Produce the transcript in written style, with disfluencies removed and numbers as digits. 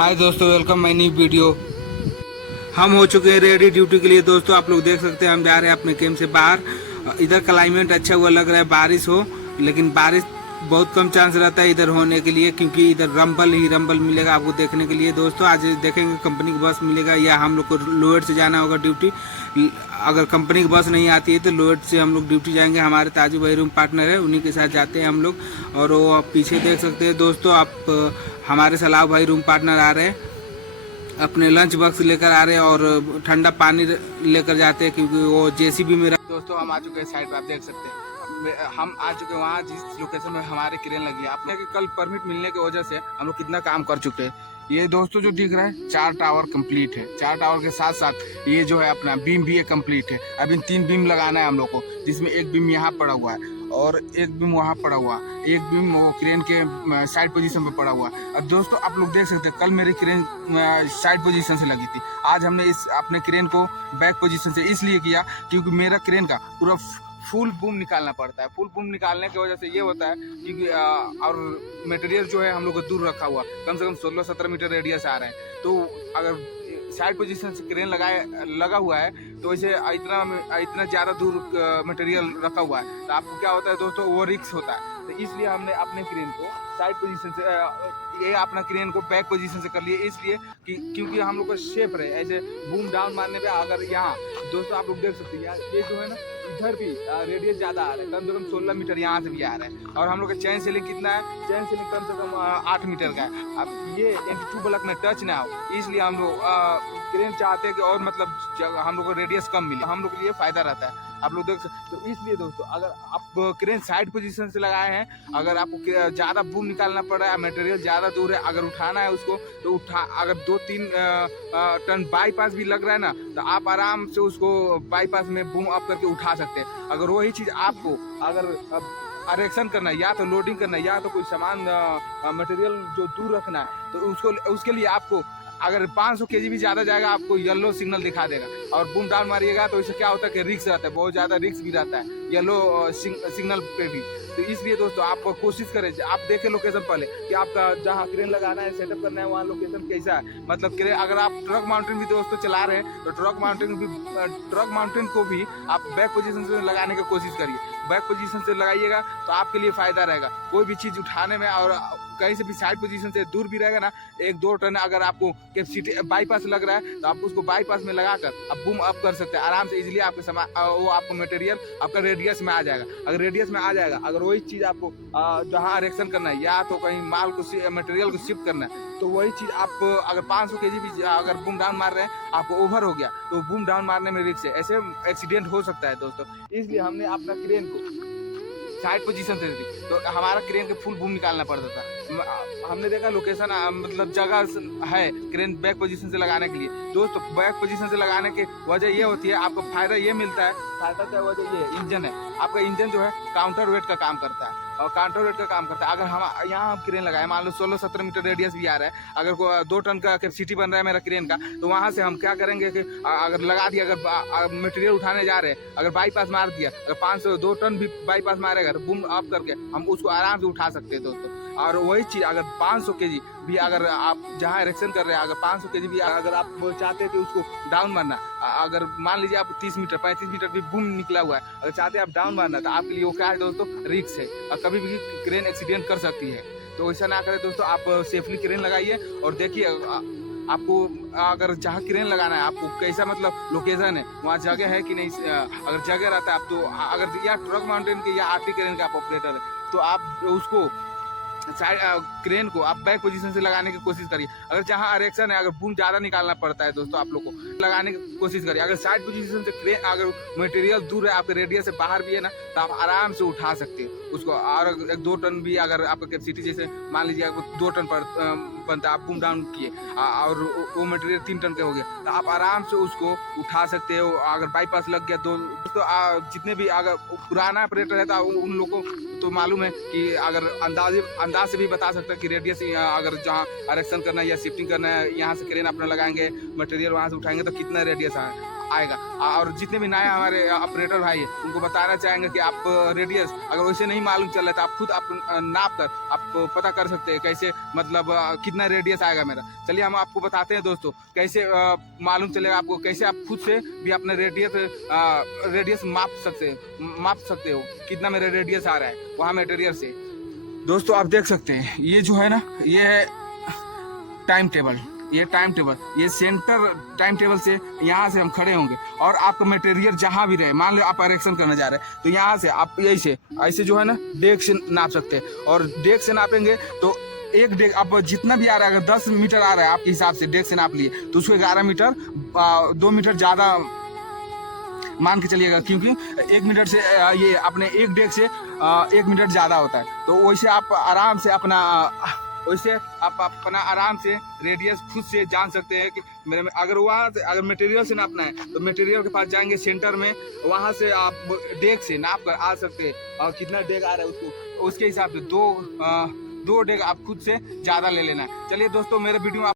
हाय दोस्तों, welcome my new video. हम हो चुके हैं रेडी ड्यूटी के लिए। दोस्तों आप लोग देख सकते हैं हम जा रहे हैं अपने कैंप से बाहर। इधर क्लाइमेट अच्छा हुआ लग रहा है, बारिश हो, लेकिन बारिश बहुत कम चांस रहता है इधर होने के लिए, क्योंकि इधर रंबल ही रंबल मिलेगा आपको देखने के लिए। दोस्तों आज देखेंगे कंपनी की बस मिलेगा या हम लोग को लोएट से जाना होगा ड्यूटी। अगर कंपनी की बस नहीं आती है तो लोएट से हम लोग ड्यूटी जाएंगे। हमारे ताजू भाई रूम पार्टनर है, उन्हीं के साथ जाते हैं हम लोग। और वो आप पीछे देख सकते हैं दोस्तों, आप हमारे सलाह भाई रूम पार्टनर आ रहे हैं, अपने लंच बॉक्स लेकर आ रहे हैं और ठंडा पानी लेकर जाते हैं, क्योंकि वो जेसीबी में। दोस्तों हम आ चुके हैं साइड पे, आप देख सकते हैं हम आ चुके हैं वहाँ जिस लोकेशन में हमारी क्रेन लगी है। आपने कि कल परमिट मिलने की वजह से हम लोग कितना काम कर चुके हैं। ये दोस्तों जो दिख रहा है 4 टावर कंप्लीट है। 4 टावर के साथ साथ ये जो है अपना बीम भी कंप्लीट है। अभी 3 बीम लगाना है हम लोग को, जिसमें एक बीम यहाँ पड़ा हुआ है और एक बीम वहाँ पड़ा हुआ, एक बीम वो क्रेन के साइड पोजीशन पे पड़ा हुआ। अब दोस्तों आप लोग देख सकते हैं कल मेरी क्रेन साइड पोजीशन से लगी थी, आज हमने इस अपने क्रेन को बैक पोजीशन से इसलिए किया क्योंकि मेरा क्रेन का पूरा फुल बूम निकालना पड़ता है। फुल बूम निकालने की वजह से ये होता है क्योंकि और मटेरियल जो है हम लोग को दूर रखा हुआ, कम से कम 16-17 मीटर रेडियस आ रहे हैं। तो अगर साइड पोजीशन से क्रेन लगा हुआ है तो इसे इतना ज़्यादा दूर मटेरियल रखा हुआ है, तो आपको क्या होता है दोस्तों, वो रिस्क होता है। तो इसलिए हमने अपने क्रेन को साइड पोजीशन से ये अपना क्रेन को बैक पोजीशन से कर लिए, इसलिए कि क्योंकि हम लोग को सेफ रहे। ऐसे बूम डाउन मारने पे अगर यहाँ दोस्तों आप लोग देख सकते हैं ये जो है ना, इधर भी रेडियस ज़्यादा आ रहा है, कम से कम 16 मीटर यहाँ से भी आ रहा है। और हम लोग का चैन सेलिंग कितना है, चैन सेलिंग कम से कम 8 मीटर का है। अब ये 82 ब्लॉक में टच ना हो, इसलिए हम लोग क्रेन चाहते हैं कि और मतलब हम लोग को रेडियस कम मिले, हम लोग के लिए फ़ायदा रहता है। आप लोग देख सकते तो इसलिए दोस्तों अगर आप क्रेन साइड पोजीशन से लगाए हैं, अगर आपको ज़्यादा बूम निकालना पड़ रहा है, मटेरियल ज़्यादा दूर है, अगर उठाना है उसको तो अगर 2-3 टन बाईपास भी लग रहा है ना, तो आप आराम से उसको बाईपास में बूम अप करके उठा सकते हैं। अगर वही चीज़ आपको अगर आरक्षण करना है, या तो लोडिंग करना है, या तो कोई सामान मटेरियल जो दूर रखना है, तो उसके लिए आपको अगर 500 केजी भी ज़्यादा जाएगा आपको येलो सिग्नल दिखा देगा। और बूम डाउन मारिएगा तो इससे क्या होता है कि रिस्क रहता है, बहुत ज़्यादा रिस्क भी रहता है येलो सिग्नल पे भी। तो इसलिए दोस्तों आप कोशिश करें, आप देखें लोकेशन पहले कि आपका जहाँ क्रेन लगाना है, सेटअप करना है, वहाँ लोकेशन कैसा है। मतलब क्रेन अगर आप ट्रक माउंटेन भी दोस्तों चला रहे हैं तो ट्रक माउंटेन को भी आप बैक पोजीशन से लगाने की कोशिश करिए। बैक पोजीशन से लगाइएगा तो आपके लिए फ़ायदा रहेगा। कोई भी चीज़ उठाने में और कहीं से भी साइड पोजीशन से दूर भी रहेगा ना, 1-2 टन अगर आपको कैपेसिटी बाईपास लग रहा है तो आप उसको बाईपास में लगाकर आप बूम अप कर सकते हैं आराम से, इजीली आपके वो आपको मटेरियल आपका रेडियस में आ जाएगा। अगर रेडियस में आ जाएगा, अगर वही चीज़ आपको जहाँ आरक्षण करना है या तो कहीं माल को मटेरियल को शिफ्ट करना है, तो वही चीज़ आप अगर 500 केजी भी अगर बूम डाउन मार रहे हैं, आपको ओवर हो गया तो बूम डाउन मारने में रिस्क है, ऐसे एक्सीडेंट हो सकता है दोस्तों। इसलिए हमने अपना क्रेन को साइड पोजीशन से थी तो हमारा क्रेन के फुल बूम निकालना पड़ता था। हमने देखा लोकेशन मतलब जगह है क्रेन बैक पोजीशन से लगाने के लिए। दोस्तों बैक पोजीशन से लगाने की वजह ये होती है, आपको फायदा ये मिलता है, फायदा क्या वजह ये इंजन है, आपका इंजन जो है काउंटर वेट का काम करता है और काउंटर वेट का काम करता है। अगर हम यहाँ क्रेन लगाए, मान लो 16-17 मीटर रेडियस भी आ रहा है, अगर 2 टन का कैपेसिटी बन रहा है मेरा क्रेन का, तो वहाँ से हम क्या करेंगे कि अगर लगा दिया, अगर मटेरियल उठाने जा रहे हैं, अगर बाईपास मार दिया, अगर 502 टन भी बाईपास मारेगा तो बूम अप करके हम उसको आराम से उठा सकते हैं दोस्तों। और वही चीज़ अगर 500 केजी भी अगर आप जहाँ इरेक्शन कर रहे हैं, अगर 500 केजी भी अगर आप चाहते हैं कि उसको डाउन मारना, अगर मान लीजिए आप 30 मीटर 35 मीटर भी बूम निकला हुआ है, अगर चाहते हैं आप डाउन मारना, तो आपके लिए वो क्या है दोस्तों, रिस्क है और कभी भी क्रेन एक्सीडेंट कर सकती है। तो ऐसा ना करें दोस्तों, आप सेफली क्रेन लगाइए और देखिए आपको अगर जहाँ क्रेन लगाना है आपको कैसा मतलब लोकेशन है, वहाँ जगह है कि नहीं। अगर जगह रहता है आप तो अगर या ट्रक माउंटेन के या आरटी क्रेन का आप ऑपरेटर है तो आप उसको साइड क्रेन को आप बैक पोजीशन से लगाने की कोशिश करिए। अगर जहाँ आरक्षण है, अगर बूम ज़्यादा निकालना पड़ता है दोस्तों आप लोग को लगाने की कोशिश करिए। अगर साइड पोजीशन से क्रेन अगर मटेरियल दूर है, आपके रेडियस से बाहर भी है ना, तो आप आराम से उठा सकते हैं उसको। और 1-2 टन भी अगर आपका कैपेसिटी जैसे मान लीजिए आपको 2 टन पर बनता है, आप बूम डाउन किए और वो मटेरियल 3 टन के हो गया, तो आप आराम से उसको उठा सकते हो। अगर बाईपास लग गया तो जितने भी अगर पुराना ऑपरेटर रहता है उन लोगों को तो मालूम है कि अगर अंदाज से भी बता सकता है कि रेडियस अगर जहाँ आरक्षण करना है या शिफ्टिंग करना है, यहाँ से क्रेन अपना लगाएंगे, मटेरियल वहाँ से उठाएंगे तो कितना रेडियस है। आएगा। और जितने भी नए हमारे ऑपरेटर भाई हैं उनको बताना चाहेंगे कि आप रेडियस अगर वैसे नहीं मालूम चल रहा है तो आप खुद आप नाप कर आप पता कर सकते हैं कैसे, मतलब कितना रेडियस आएगा मेरा। चलिए हम आपको बताते हैं दोस्तों कैसे मालूम चलेगा आपको, कैसे आप खुद से भी अपने रेडियस माप सकते हो कितना मेरा रेडियस आ रहा है वहाँ मटेरियल से। दोस्तों आप देख सकते हैं ये जो है ना, ये है टाइम टेबल, ये सेंटर टाइम टेबल से यहाँ से हम खड़े होंगे और आपका मटेरियल जहाँ भी रहे, मान लो आप इरेक्शन करने जा रहे हैं तो यहाँ से आप ऐसे जो है ना डेग से नाप सकते हैं। और डेग से नापेंगे तो एक डेग अब जितना भी आ रहा है, अगर 10 मीटर आ रहा है आपके हिसाब से डेग से नाप लिए तो उसको 11 मीटर 2 मीटर ज़्यादा मान के चलिएगा, क्योंकि 1 मीटर से ये अपने एक डेग से 1 मीटर ज़्यादा होता है। तो वैसे आप आराम से अपना रेडियस खुद से जान सकते हैं कि मेरे में अगर मटेरियल से नापना है तो मटेरियल के पास जाएंगे सेंटर में, वहाँ से आप डेग से नाप कर आ सकते हैं और कितना डेग आ रहा है उसको उसके हिसाब से दो डेग आप खुद से ज़्यादा ले लेना है। चलिए दोस्तों मेरे वीडियो